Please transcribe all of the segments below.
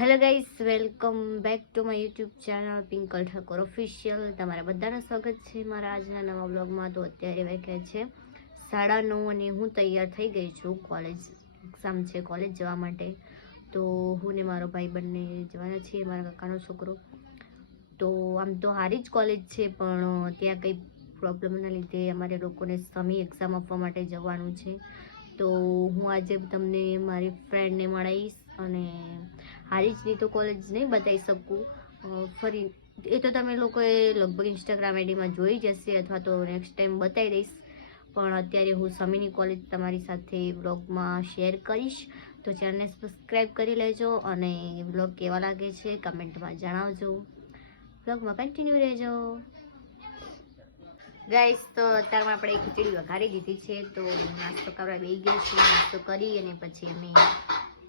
Hello guys welcome back to my YouTube channel Pinkal Thakor official તમારા બધાનું સ્વાગત છે મારા આજના નવા બ્લોગમાં તો અત્યારે વાગ્યા છે સાડા નવ અને હું તૈયાર થઈ ગઈ છું કોલેજ એક્ઝામ છે કોલેજ જવા માટે. તો હું ને મારો ભાઈ બંને જવાના છીએ, મારા કાકાનો છોકરો. તો આમ તો હારી જ કોલેજ છે, પણ ત્યાં કંઈ પ્રોબ્લેમના લીધે અમારે લોકોને સમી એક્ઝામ આપવા માટે જવાનું છે. તો હું આજે તમને મારી ફ્રેન્ડને મળાવીશ અને હારીજની તો કોલેજ નહીં બતાવી શકું. ફરી, એ તો તમે લોકોએ લગભગ ઇન્સ્ટાગ્રામ આઈડીમાં જોઈ જશે અથવા તો નેક્સ્ટ ટાઈમ બતાવી દઈશ. પણ અત્યારે હું સમીની કોલેજ તમારી સાથે બ્લોગમાં શેર કરીશ. તો ચેનલને સબસ્ક્રાઈબ કરી લેજો અને બ્લોગ કેવા લાગે છે કમેન્ટમાં જણાવજો. બ્લોગમાં કન્ટિન્યુ રહેજો. ગાઈસ તો અત્યારમાં આપણે ખીચડી વઘારી દીધી છે, તો નાસ્તો કરવા બેસી ગયા છીએ, નાસ્તો કરી અને પછી અમે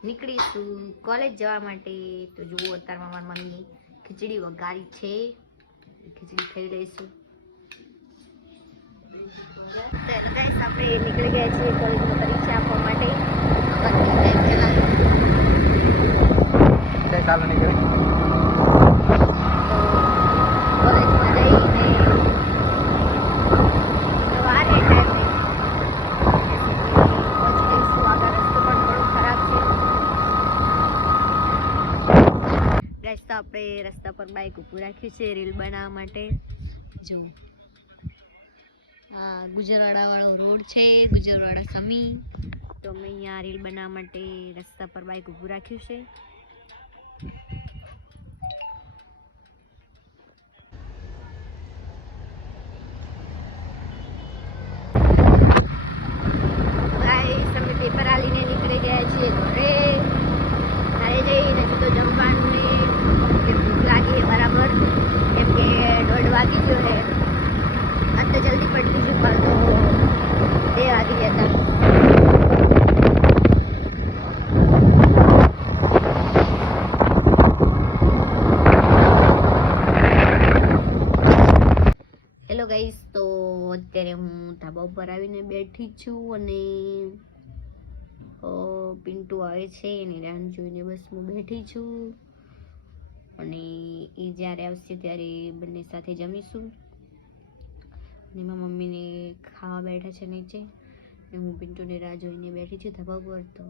નીકળીશું. કોલેજ જવા માટે તો જુઓ અત્યારમાં મારી મમ્મી ખીચડી વઘારી છે. ખીચડી ખાઈ લઈશું. તો આપણે નીકળી ગયા છીએ કોલેજમાં પરીક્ષા આપવા માટે. કાલે નીકળી કોલેજમાં જઈને સવારે ટાઈમે પહોંચી જઈશું આગળ રસ્તો પણ થોડો ખરાબ છે તો આપણે રસ્તા પર બાઇક ઊભું રાખ્યું છે રીલ બનાવવા માટે. જો. આ ગુજરવાડાવાળો રોડ છે, ગુજરવાડા સમી. તો અમે અહીંયા રીલ બનાવવા માટે રસ્તા પર બાઇક ઊભું રાખ્યું છે ગાઈસ અમે પેપર આલીને નીકળી ગયા છીએ ઘરે ઘરે જઈને હજુ તો જમવાનું ને કે ભૂખ લાગી છે બરાબર કેમ કે દોઢ વાગી ગયો છે આજ તો જલ્દી પડી ગયું કાલ તો બે વાગી ગયા હતા હેલો ગાઈસ, તો અત્યારે હું ધાબા ઉપર આવીને બેઠી છું અને પિન્ટુ આવે છે એની રાહ જોઈને બસ હું બેઠી છું. અને એ જ્યારે આવશે ત્યારે બંને સાથે જમીશું. અને મારા મમ્મીને ખાવા બેઠા છે નીચે. અને હું પિન્ટુને રાહ જોઈને બેઠી છું ધાબા પર તો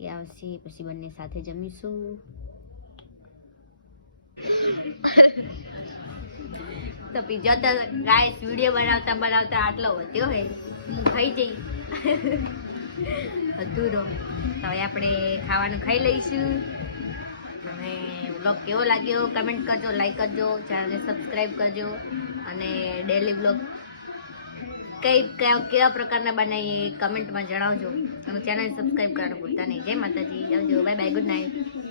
એ આવશે, પછી બંને સાથે જમીશું. તો પીઝા તો ગાઈસ વીડિયો બનાવતા બનાવતા આટલો વધ્યો હે. હું ખાઈ જઈ. અધૂરો. તો હવે આપણે ખાવાનું ખાઈ લઈશું. અને બ્લોગ કેવો લાગ્યો કમેન્ટ કરજો લાઈક કરજો ચેનલને સબસ્ક્રાઈબ કરજો. અને ડેલી બ્લોગ કઈ કયા કેવા પ્રકારના બનાવીએ કમેન્ટમાં જણાવજો. અને ચેનલને સબસ્ક્રાઈબ કરવાનું ભૂલતા નહીં. જય માતાજી. આવજો. Bye bye good night